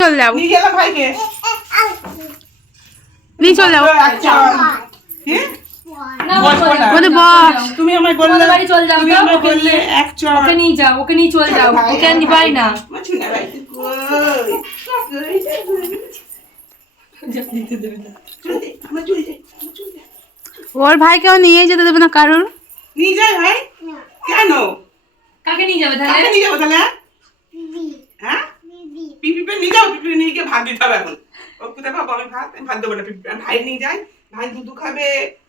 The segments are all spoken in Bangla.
চল যাও। নিয়ে গেলাম ভাইকে? নিয়ে চল যাও। আচ্ছা। না, বসবো চল। যাও, বলে চল বস। যাও। তুমি আমায় বললে বাড়ি চল যাও তুমি আমায় বললে এক ওকে নিয়ে যাও ওকে নিয়ে চল যাও ভাই, ওকে আর নিবাই না। ওর ভাইকেও নিয়ে যেতে দেবে না কারোর? নিয়ে যাই ভাই। কেন? কাকে নিয়ে যাবে কাকে তাহলে নিয়ে যাব তাহলে? হ্যাঁ? পিপিপে নিয়ে যাও পিপি নিয়ে গিয়ে ভাত দিতে হবে এখন। ও কোথায় পাবো আমি ভাত? আমি ভাত দেবো না পিপি ভাই নিয়ে যাই। ভাই দুধু খাবে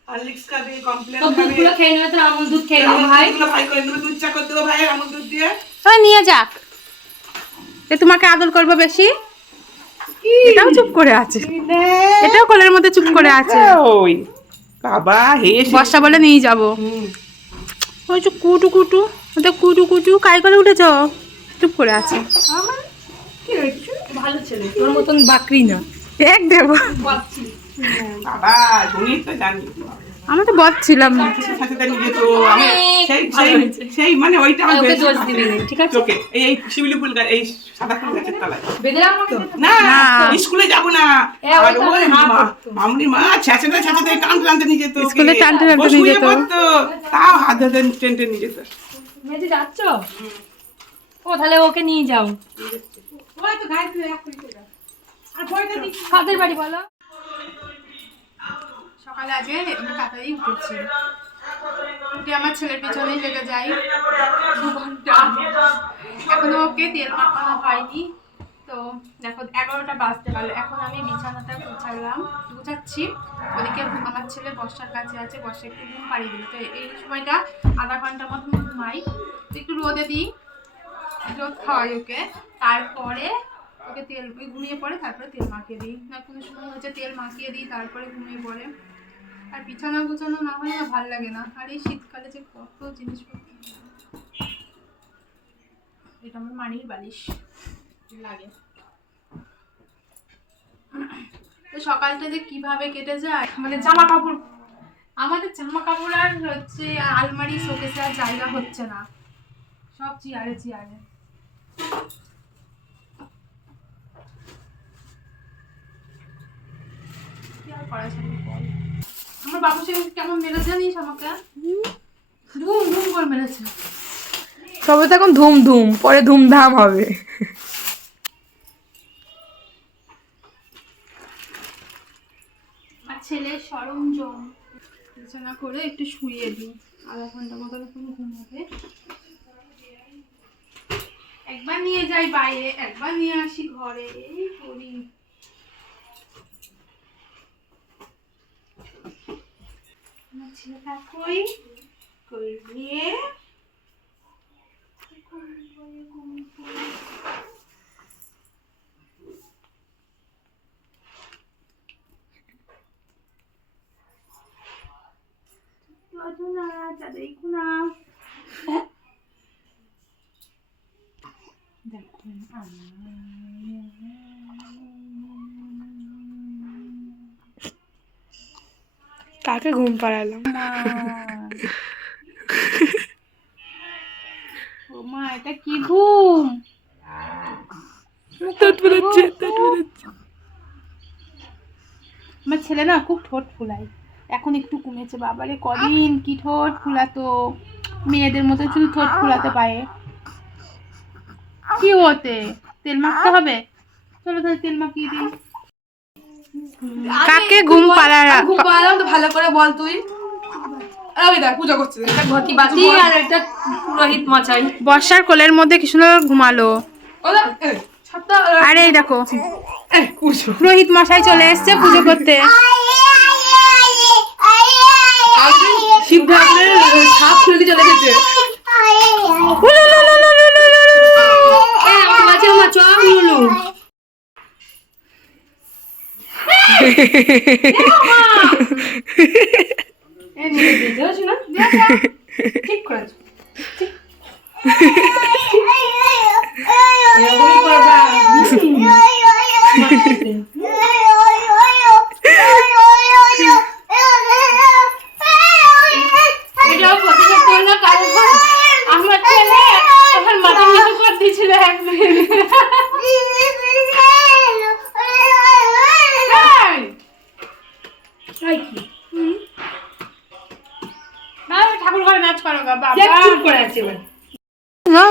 হরলিক্স খাবে কমপ্লেন তো খাবে। দুধগুলো খেয়ে নেবে তো আমুল দুধ খেয়ে নেবে ভাই। দুধগুলো ভাই করে দেবো দুধ চা করে দেবো ভাই আমুল দুধ দিয়ে। ও নিয়ে যাক। এ তোমাকে আদর করব বেশি? এটাও চুপ করে আছে। এটাও কোলের মধ্যে চুপ করে আছে। ওই বাবা হেসে বর্ষা বলে নিয়ে যাব। হুম। ওই যে কুটু কুটু ওটা কুটু কুটু কাই করে উঠেছ? চুপ করে আছে। ভালো ছেলে। তোর মতন বাকরি না। এক দেবো। বাবা শুনি তো জানি। আমি তো বদ ছিলাম। না সেই মানে ওইটা আমার। ঠিক আছে? এই শিউলি ফুল গাছ এই সাদা ফুল গাছের তলায়। স্কুলে যাব না। আর ওই। মামনি মা টানতে টানতে নিয়ে যেত স্কুলে টানতে টানতে নিয়ে যেত। তাও হাত হাতে টেনটে নিয়ে যেত। যাচ্ছ? ও তাহলে ওকে নিয়ে যাও। কাদের বাড়ি বলো? সকালে আমি তাড়াতাড়ি উঠেছি। উঠে আমার ছেলের পেছনেই লেগে যাই। দু ঘণ্টা। এখনও ওকে তেল মাখানো হয়নি। তো দেখো এগারোটা বাজতে গেল। এখন আমি বিছানাটা গুছালাম। গুছাচ্ছি। ওদিকে আমার ছেলে বর্ষার কাছে আছে। বর্ষা একটু ঘুম পাড়িয়ে দিল। তো এই সময়টা আধা ঘণ্টার মতন ঘুমাই। একটু রোদে দিই। রোদ খাওয়াই ওকে। তারপরে ওকে তেল, ওই ঘুমিয়ে পড়ে, তারপরে তেল মাখিয়ে দিই। না, কোনো সময় হচ্ছে তেল মাখিয়ে দিই, তারপরে ঘুমিয়ে পড়ে। আর বিছানা গুছানো না হলে না ভালো লাগে না। আর এই শীতকালে যে কত জিনিসপত্র এটা আমার মানির বালিশ। লাগে। তো সকালটা যে কীভাবে কেটে যায় মানে জামা কাপড় আমাদের জামা কাপড় আর হচ্ছে আলমারি, শোকেসে আর জায়গা হচ্ছে না। সব চেয়ারে চেয়ারে। আমার বাবু সে কেমন মেরেছে জানিস আমাকে? ধুম ধুম করে মেরেছে। সবে তো এখন ধুম ধুম পরে ধুমধাম হবে। ছেলের সরঞ্জাম। বিছানা করে একটু শুয়ে দিই। আধা ঘণ্টা মতো এখন ঘুমাবে একবার নিয়ে যাই বাইরে একবার নিয়ে আসি ঘরে এই করি। ছেলেটা কই? কই দেখো কাকে ঘুম পাড়ালাম? ও মা এটা কি ঘুম? আমার ছেলে না খুব ঠোঁট ফুলায়। এখন একটু কমেছে বাবারে কদিন কি ঠোঁট ফুলাতো? মেয়েদের মতো শুধু ঠোঁট ফুলাতে পারে। কি হতে তেল মাখতে হবে চলো তাহলে তেল মাখিয়ে দিই কাকে ঘুম ঘুম পাড়ালাম তো ভালো করে বল তুই আমি দেখ পূজা করছে একটা ঘটি বাতি আর একটা পুরোহিত মাচাই বর্ষার কোলের মধ্যে কি সুন্দর ঘুমালো আরে এই দেখো পুরোহিত মশাই চলে এসছে পুজো করতে শিব ঠাকুরের সাপ চলে গেছে এ আমার চপ লুলু ঠিক করেছ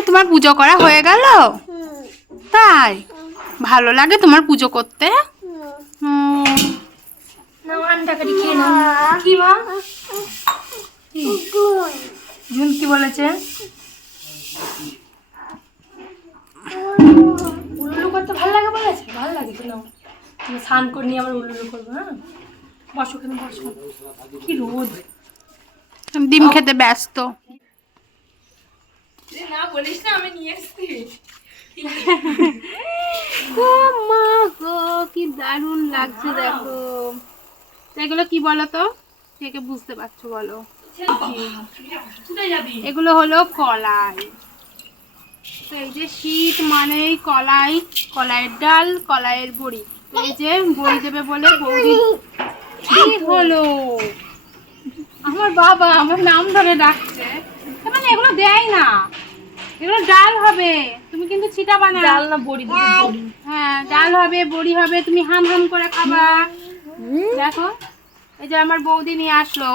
তোমার পুজো করা হয়ে গেল? তাই? ভালো লাগে তোমার পুজো করতে? কি মা? বলেছে। উল্লু করতে ভালো লাগে বলেছে? ভালো লাগে তো নাও। তুমি স্নান করে নিয়ে আবার উল্লু করব হ্যাঁ? বসো কেন বসো। কি রোদ। ডিম খেতে ব্যস্ত। না বলিস না আমি নিয়ে এসছি। মা গো কি দারুণ লাগছে দেখো। তো এগুলো কি বলো তো কে কে বুঝতে পারছ বলো। এগুলো হলো কলাই। তো এই যে শীত মানেই কলাই কলাইয়ের ডাল কলাইয়ের বড়ি। তো এই যে বড়ি দেবে বলে বৌদি কি হলো? আমার বাবা আমার নাম ধরে ডাকছে। মানে এগুলো দেয় না। এগুলো ডাল হবে। তুমি কিন্তু ছিটা বানা ডাল না বড়ি হ্যাঁ ডাল হবে বড়ি হবে তুমি হাম হাম করে খাবা। দেখো এই যে আমার বৌদি নিয়ে আসলো।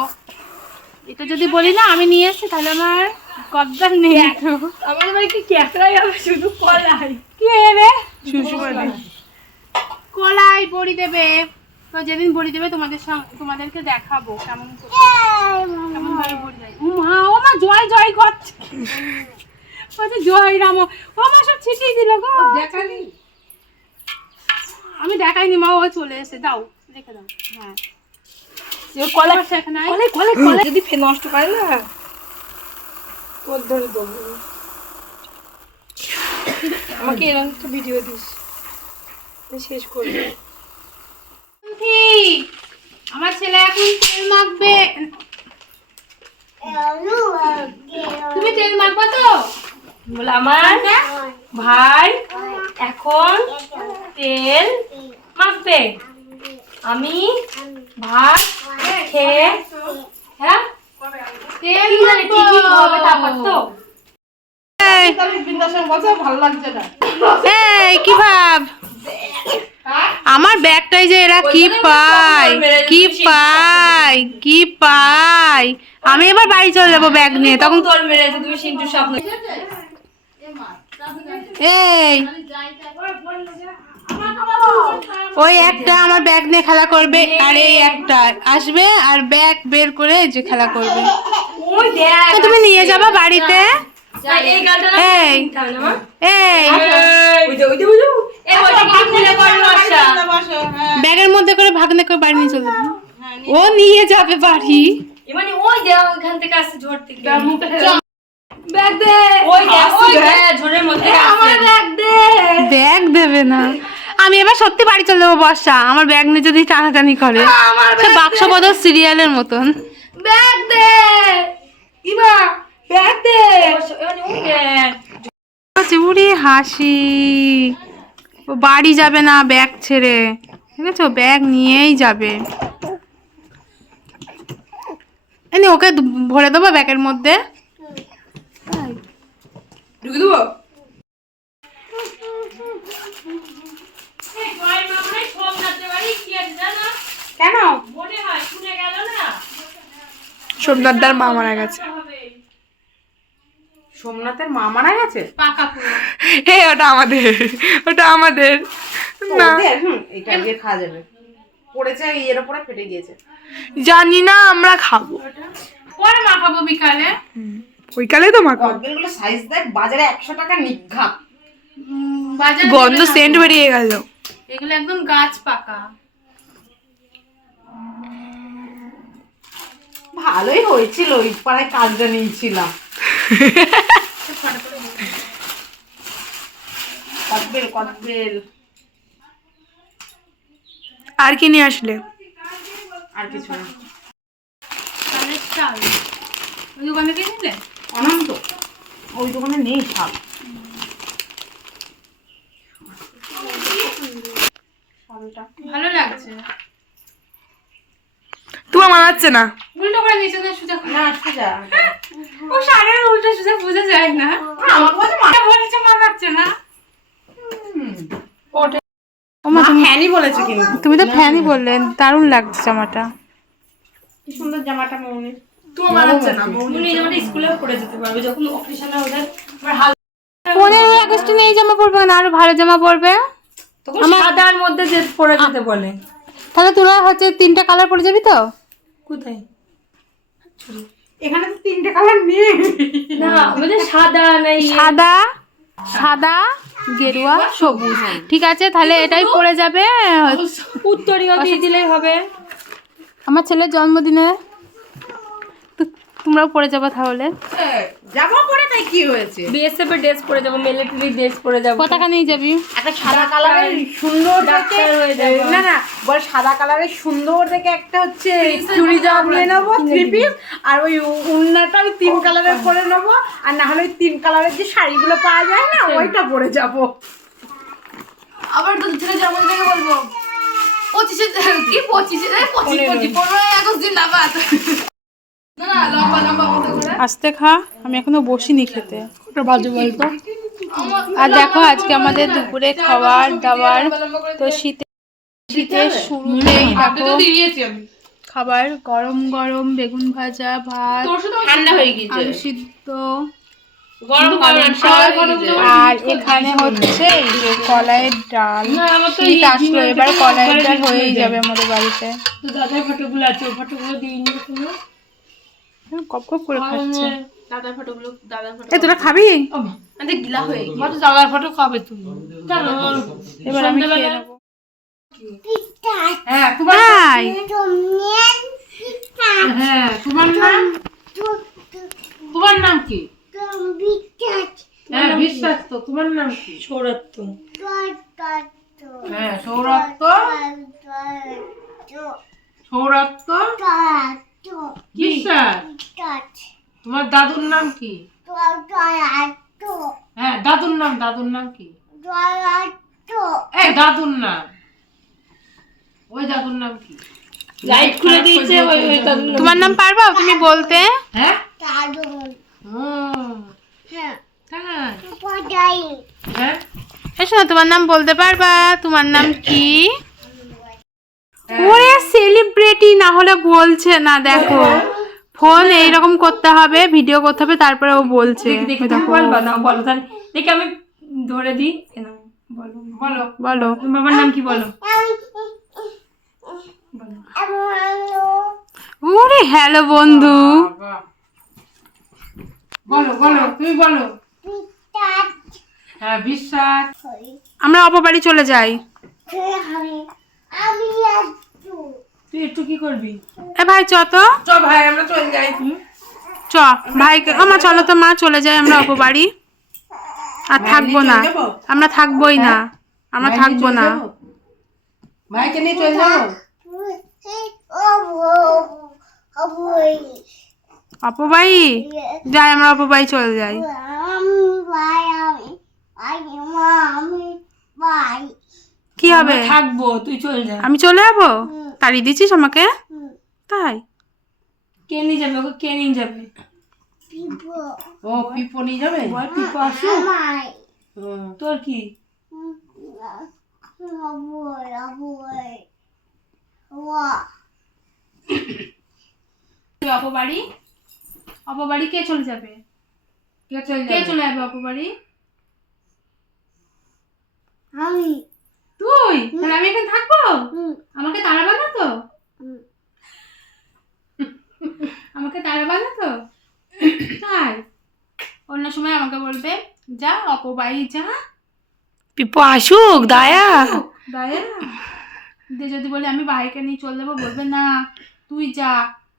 এটা যদি বলি না আমি নিয়ে এসছি তাহলে আমার গদ্দার নেই। আমাদের বাড়ি কি ক্যাকড়াই হবে শুধু কলাই। কি হবে কলাই। বড়ি দেবে। তো যেদিন বড়ি দেবে তোমাদের সঙ্গে তোমাদেরকে দেখাবো কেমন করে। মা ও মা জয় জয় করছে বলছে জয় রাম। ও মা সব ছিটিয়ে দিল গো। দেখালি? আমি দেখাইনি মা ও চলে এসে দাও রেখে দাও। হ্যাঁ। কলাই সমস্যা এখানে নাই। কলাই কলাই কলাই যদি ফের নষ্ট করে না তোর ধরে দেবো আমাকে এরকম একটা ভিডিও দিস। শেষ করবি। আমার ছেলে এখন তেল মাখবে। তুমি তেল মাখবা তো? বলে আমার। ভাই এখন তেল মাখবে। আমি ভাত খেয়ে হ্যাঁ? তেল হবে তারপর তো। ভালো লাগছে না। আমার ব্যাগটাই যে এরা কি পায় কি পায় কি পায়? আমি এবার বাড়ি চলে যাব ব্যাগ নিয়ে তখন তোর মেরেছে তুমি সিন্টু স্বপ্ন এই। ওই একটা আমার ব্যাগ নিয়ে খেলা করবে আর এই একটা। আসবে আর ব্যাগ বের করে যে খেলা করবে। তুমি নিয়ে যাবা বাড়িতে? এই গালটা না এই। কিনতে হবে না, মা? এই ওই যে ওই যে ওই যে এই বইটা কি খুলে পড়ল আশা বসো হ্যাঁ ব্যাগের মধ্যে করে ভাগনে করে বাড়ি নিয়ে চলে যাবে। ও নিয়ে যাবে বাড়ি। মানে ওই দে ওখান থেকে আসছে ঝোর থেকে। ব্যাগ দে। ওই দে ওই দে ঝোরের মধ্যে আমার ব্যাগ দে। ব্যাগ দেবে না। আমি এবার সত্যি বাড়ি চলে যাব বর্ষা। আমার ব্যাগ নিয়ে যদি টানাটানি করে সে বাক্স বদল সিরিয়ালের মতন। ব্যাগ দে। ইবা ব্যাগ দে। মানে চিবুড়ি হাসি। বাড়ি যাবে না ব্যাগ ছেড়ে। ঠিক আছে ও ব্যাগ নিয়েই যাবে। এনে ওকে ভরে দেবো ব্যাগের মধ্যে। ঢুকে দেবো? কেন? সোমনাথদার মা মারা গেছে। সোমনাথের মা মারা গেছে। হে ওটা আমাদের ওটা আমাদের। এটা দিয়ে খাওয়া যাবে। পড়েছে এর উপরে ফেটে গিয়েছে। জানি না আমরা খাব। পরে মাখাবো বিকালে। ওইকালে তো মাখাবো কদবেলগুলো সাইজ দেখ বাজারে একশো টাকা নিঘাত গন্ধ সেন্ট বেরিয়ে গেল। এগুলো একদম গাছ পাকা। ভালোই হয়েছিল ওই পাড়ায় কাজটা নিয়েছিলাম। কদবেল কদবেল আর কি নিয়ে আসলে? আর কিছু না। ওই দোকান থেকে অনন্ত। ওই দোকানে নেই শাক ভালো লাগছে। তোমার মানাচ্ছে না? উল্টো করে নিচে না সুজা না সোজা। ও শাড়ির উল্টো সুজা বোঝা যায় না। আমার কাছে মা- বলেছে মানাচ্ছে না। মা ফ্যানই বলেছে কিন্তু। তুমি তো ফ্যানই বললেন দারুণ লাগছে জামাটা। কি সুন্দর জামাটা মনে। তোমার না তুমি মানে স্কুলেও পড়ে যেতে পারবে যখন অকেশনে ওদের আবার হাল পনেরোই আগস্টে এই জামা পরবে না? আরও ভালো জামা পরবে? সাদার মধ্যে যে পরে যেতে বলে। তাহলে তোরা হচ্ছে তিনটা কালার পরে যাবি তো? কোথায়? এখানে তো তিনটে কালার নেই। না আমাদের সাদা নাই। সাদা? সাদা গেরুয়া সবুজ। ঠিক আছে তাহলে এটাই পড়ে যাবে উত্তরীয় দিয়ে দিলেই হবে। আমার ছেলের জন্মদিনে তোমরাও পরে যাব তাহলে। জামা পরে তাই কি হয়েছে? বিএসএফ এর ড্রেস পরে যাব মিলিটারি ড্রেস পরে যাব। পতাকা নিয়ে যাবি। একটা সাদা কালারের সুন্দর দেখে ডাক্তার হয়ে যাব। না না বল সাদা কালারের সুন্দর দেখে একটা হচ্ছে চুড়ি জামা নিয়ে নেব থ্রি পিস আর ওই উন্নাটা ওই তিন কালারের পরে নেব আর না হলে ওই তিন কালারের যে শাড়িগুলো পাওয়া যায় না ওইটা পরে যাব। আবার তো ছেলে জন্মদিনে বলব। পঁচিশে কি পঁচিশে পঁচিশ পঁচিশ পনেরোই আগস্ট দিন আবার না না লম্বা লম্বা মতো করে আস্তে খা আমি এখনও বসিনি খেতে। ওটা বাজে বলতো আর দেখো আজকে আমাদের দুপুরে খাবার দাবার তো শীতে শীতের শুরুতেই দেখো। দিয়েছি খাবার গরম গরম বেগুন ভাজা ভাত ঠান্ডা হয়ে গেছে। আলু সিদ্ধ। গরম গরম আর এখানে হচ্ছে এই কলাইয়ের ডাল। তো শীত আসলো এবার কলাইয়ের ডাল হয়েই যাবে আমাদের বাড়িতে। তো দাদার ফটোগুলো আছে ফটোগুলো দিইনি কোনো কপ কপ করে খাচ্ছে। দাদার ফটোগুলো দাদার ফটো। এ তোরা খাবি? আমাদের গিলা হয়ে গেছে আমার তো দাদার ফটো খাবে তুমি। জানো এবার আমি খেয়ে নেব। হ্যাঁ তোমার হ্যাঁ তোমার নাম? তোমার নাম কি? হ্যাঁ বিশ্বাস তো তোমার নাম কি? সৌরত্ব হ্যাঁ সৌরত্ব তোমার দাদুর নাম কি? হ্যাঁ দাদুর নাম দাদুর নাম কি? এই দাদুর নাম। ওই দাদুর নাম কি? লাইট খুলে দিয়েছে ওই ওই তোমার নাম পারবা তুমি বলতে? হ্যাঁ? হুম তাই হ্যাঁ। এসো তোমার নাম বলতে পারবা তোমার নাম কি? না হলে বলছে না দেখো। ফোন এইরকম করতে হবে ভিডিও করতে হবে তারপরে ও বলছে। দেখি। বলবা না বলো আমি ধরে দিই। বলো বলো। বলো। বাবার নাম কি বলো? ওরে হ্যালো বন্ধু। বলো বলো তুমি বলো। হ্যাঁ বিশ্বাস। আমরা অপবাড়ি চলে যাই। তুই একটু কি করবি? এ ভাই চ তো। চ ভাই আমরা চলে যাই। চ। ভাইকে আমা চলো তো মা চলে যাই আমরা অপবাড়ি আর থাকব না। আমরা থাকবোই না। আমরা থাকব না? ভাইকে নিয়ে চলে যাব? অপবাই যাই আমরা অপবাই চলে যাই। কি হবে? থাকব তুই চলে যা। আমি চলে যাব? তাড়িয়ে দিচ্ছিস আমাকে? তাই? কে নিয়ে যাবে ওকে? কে নিয়ে যাবে? ও পিপো নিয়ে যাবে? পিপু। আসো। তোর কি? অপবাড়ি অপবাড়ি কে চলে যাবে? কে চলে কে যাবে? চলে যাবে অপবাড়ি তুই? তাহলে আমি এখানে থাকব আমাকে তাড়াবা না তো আমাকে তাড়াবা না তো তাই অন্য সময় আমাকে বলবে যা অপবাই যা। পিপু আসুক দায়া। দয়া। দিয়ে যদি বলি আমি ভাইকে নিয়ে চলে যাব বলবে না তুই যা।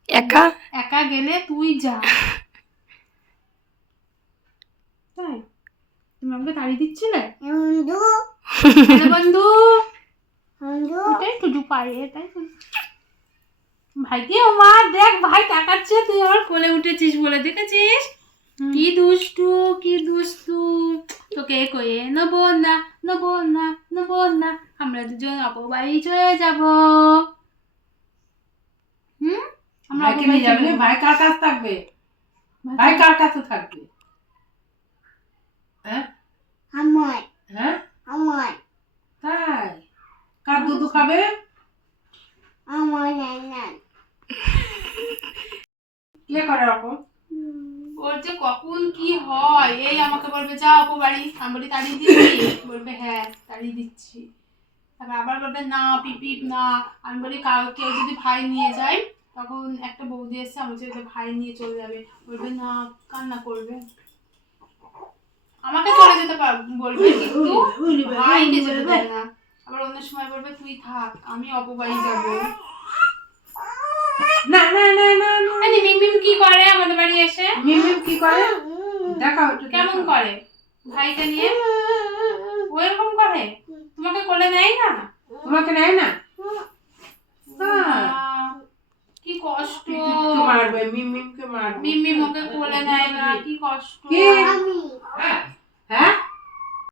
একা? একা গেলে তুই যা। তাই? তুমি আমাকে তাড়িয়ে দিচ্ছিলে? বন্ধু। এটাই টুটু পারে এটাই ভাইকে ও মা দেখ ভাই তাকাচ্ছে তুই আমার কোলে উঠেছিস বলে দেখেছিস? কি দুষ্টু কি দুষ্টু? তোকে কয়ে নেব না নেব না নেব না। আমরা দুজন অপবাড়ি চলে যাব। হুম? আমরা নিয়ে যাবে? ভাই কার কাছে থাকবে? ভাই কার কাছে থাকবে? হ্যাঁ? হ্যাঁ? তাই? কার দুধ খাবে কে করে এরকম ওর যে কখন কি হয় এই আমাকে বলবে যাও অপু বাড়ি আমি বলি তাড়িয়ে দিচ্ছি? বলবে হ্যাঁ তাড়িয়ে দিচ্ছি। তারপর আবার বলবে না পিপি না। আমি বলি কাউ কেউ যদি ভাই নিয়ে যায় তখন একটা বৌদি এসে আমি বলছি, ভাই নিয়ে চলে যাবে। বলবে না কান্না করবে। আমাকে চলে যেতে বলবে কিন্তু ভাইকে যেতে দেবে না। আবার অন্য সময় বলবে তুই থাক আমি অপবাড়ি যাব। না না না না আরে মিম মিম কি করে আমাদের বাড়ি এসে? মিম মিম কি করে? দেখাও কেমন করে? ভাইকে নিয়ে? ও এরকম করে? তোমাকে কোলে নেয় না? তোমাকে নেয় না? হ্যাঁ। কি কষ্ট। মারবে মিম মিমকে মারবে। মিম মিম ওকে কোলে নেয় না কি কষ্ট? হ্যাঁ?